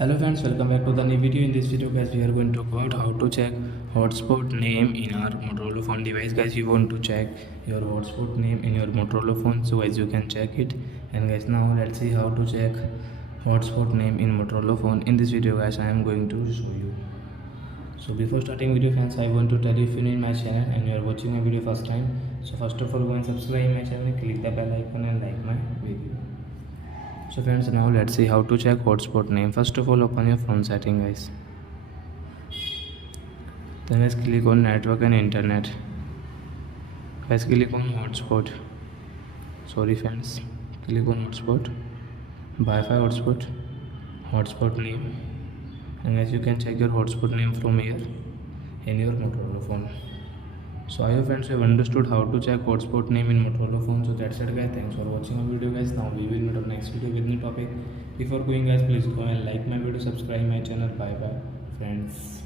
Hello friends, welcome back to the new video. In this video guys, we are going to talk about how to check hotspot name in our Motorola phone device. Guys, you want to check your hotspot name in your Motorola phone, so guys you can check it. And guys, now let's see how to check hotspot name in Motorola phone. In this video guys, I am going to show you. So before starting video friends, I want to tell you, if you are in my channel and you are watching my video first time, so first of all go and subscribe my channel, click the bell icon and like my video. So friends, now let's see how to check hotspot name. First of all, open your phone setting guys. Then guys click on network and internet. Guys click on hotspot. Sorry friends, click on hotspot, Wi-Fi hotspot, hotspot name, and guys you can check your hotspot name from here in your Motorola phone. So I hope friends you have understood how to check hotspot name in Motorola phone. So that's it guys, thanks for watching our video guys. Now we will meet up next video with new topic. Before going guys, please go and like my video, subscribe my channel. Bye bye friends.